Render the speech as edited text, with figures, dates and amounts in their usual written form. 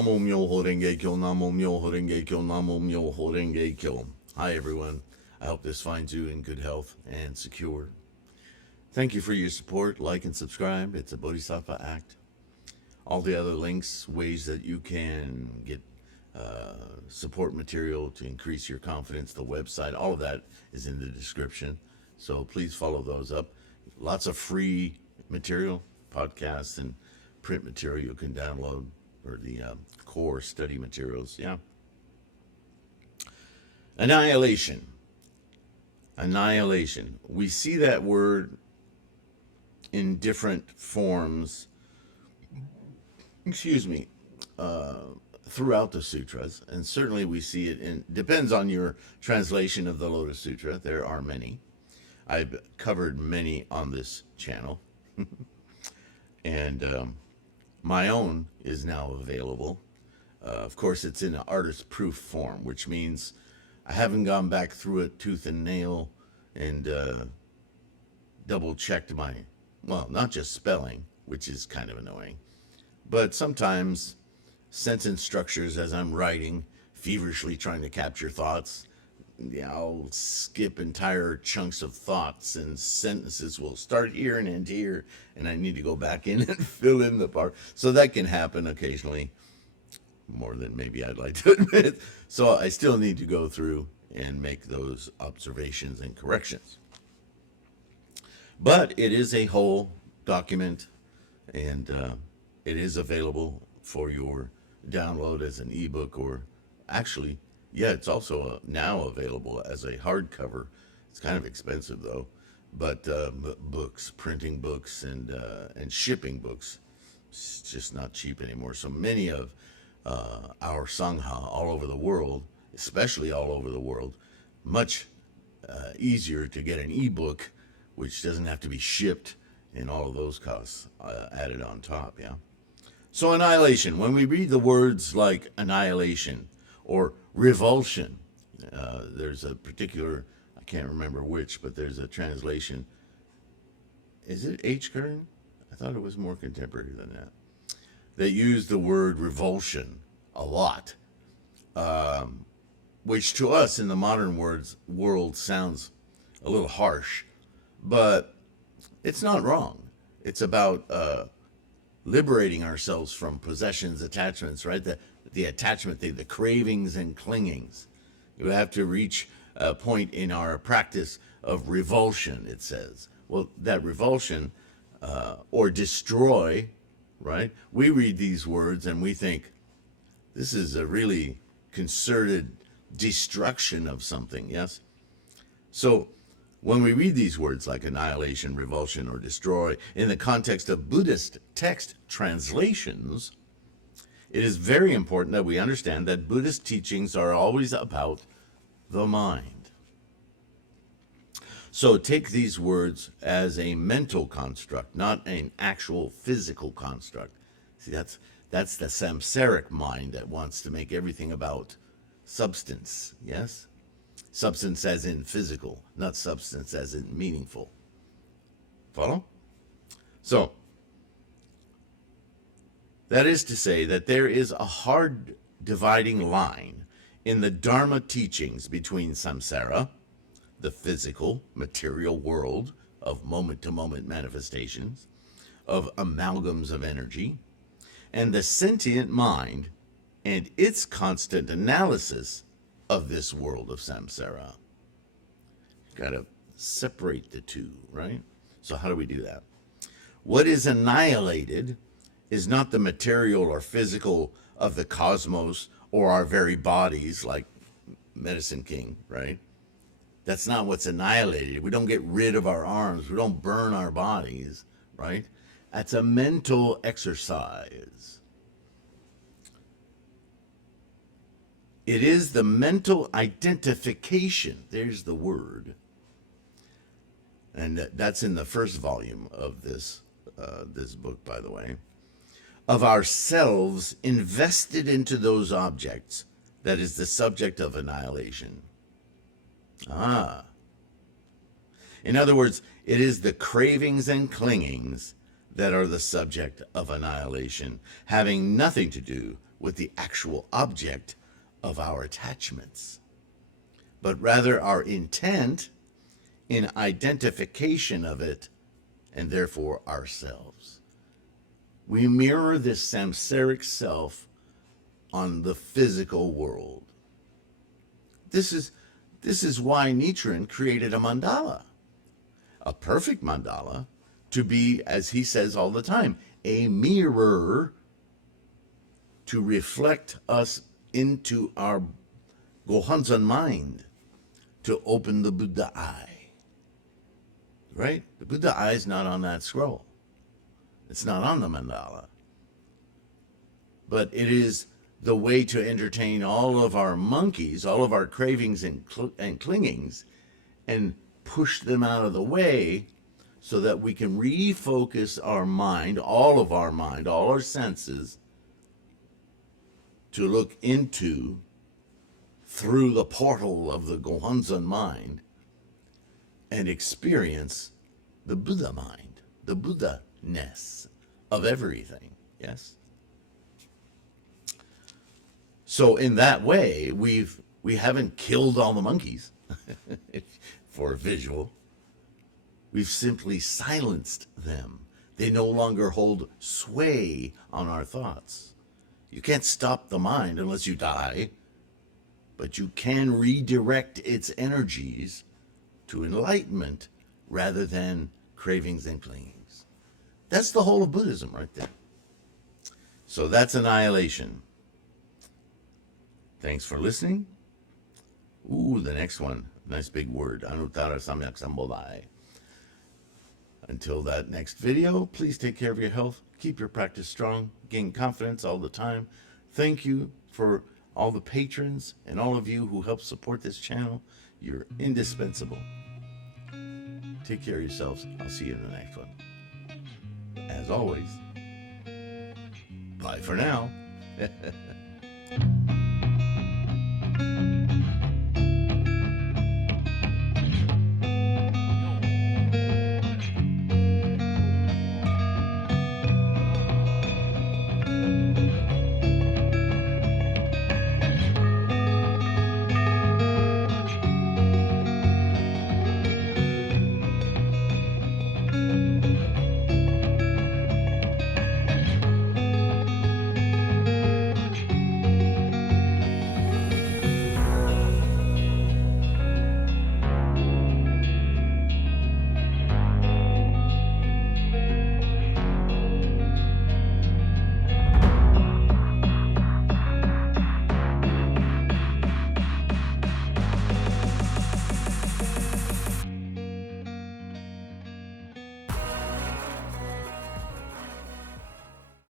Namo Myoho Renge Kyo, Namo Myoho Renge Kyo, Namo Myoho Renge Kyo. Hi, everyone. I hope this finds you in good health and secure. Thank you for your support. Like and subscribe. It's a Bodhisattva act. All the other links, ways that you can get support material to increase your confidence, the website, all of that is in the description. So please follow those up. Lots of free material, podcasts, and print material you can download, or the core study materials. Yeah. Annihilation. Annihilation. We see that word in different forms, throughout the sutras, and certainly we see it in, depends on your translation of the Lotus Sutra. There are many. I've covered many on this channel. And my own is now available. Of course, it's in an artist-proof form, which means I haven't gone back through it tooth and nail and double-checked my, well, not just spelling, which is kind of annoying, but sometimes sentence structures as I'm writing, feverishly trying to capture thoughts. Yeah, I'll skip entire chunks of thoughts, and sentences will start here and end here, and I need to go back in and fill in the part. So that can happen occasionally, more than maybe I'd like to admit. So I still need to go through and make those observations and corrections. But it is a whole document, and it is available for your download as an ebook, or actually, yeah, it's also now available as a hardcover. It's kind of expensive though, but books, printing books, and shipping books, it's just not cheap anymore. So many of our Sangha all over the world, especially all over the world, much easier to get an ebook, which doesn't have to be shipped, and all of those costs added on top. Yeah. So annihilation, when we read the words like annihilation or revulsion, there's a particular, I can't remember which, but there's a translation. Is it H. Kern? I thought it was more contemporary than that. They use the word revulsion a lot, which to us in the modern world sounds a little harsh, but it's not wrong. It's about liberating ourselves from possessions, attachments, right? The attachment, the cravings and clingings. You have to reach a point in our practice of revulsion, it says. Well, that revulsion, or destroy, right? We read these words and we think, this is a really concerted destruction of something, yes? So when we read these words like annihilation, revulsion, or destroy in the context of Buddhist text translations, it is very important that we understand that Buddhist teachings are always about the mind. So take these words as a mental construct, not an actual physical construct. See, that's the samsaric mind that wants to make everything about substance, yes? Substance as in physical, not substance as in meaningful. Follow? So, that is to say that there is a hard dividing line in the Dharma teachings between samsara, the physical, material world of moment-to-moment manifestations, of amalgams of energy, and the sentient mind and its constant analysis of this world of samsara. Got to separate the two, right? So how do we do that? What is annihilated is not the material or physical of the cosmos or our very bodies, like Medicine King, right? That's not what's annihilated. We don't get rid of our arms. We don't burn our bodies, right? That's a mental exercise. It is the mental identification, there's the word, and that's in the first volume of this book, by the way, of ourselves invested into those objects that is the subject of annihilation. In other words, it is the cravings and clingings that are the subject of annihilation, having nothing to do with the actual object of our attachments, but rather our intent in identification of it and therefore ourselves. We mirror this samsaric self on the physical world. This is why Nichiren created a mandala, a perfect mandala, to be, as he says all the time, a mirror to reflect us into our Gohanzan mind, to open the Buddha eye. Right? The Buddha eye is not on that scroll. It's not on the mandala. But it is the way to entertain all of our monkeys, all of our cravings and clingings, and push them out of the way so that we can refocus our mind, all our senses, to look into, through the portal of the Gohanzan mind, and experience the Buddha mind, the Buddha-ness of everything. Yes? So in that way, we haven't killed all the monkeys for a visual. We've simply silenced them. They no longer hold sway on our thoughts. You can't stop the mind unless you die, but you can redirect its energies to enlightenment rather than cravings and clingings. That's the whole of Buddhism right there. So that's Annihilation. Thanks for listening. Ooh, the next one. Nice big word. Anuttara Samyak Sambodhai. Until that next video, please take care of your health. Keep your practice strong. Gain confidence all the time. Thank you for all the patrons and all of you who help support this channel. You're indispensable. Take care of yourselves. I'll see you in the next one. As always, bye for now.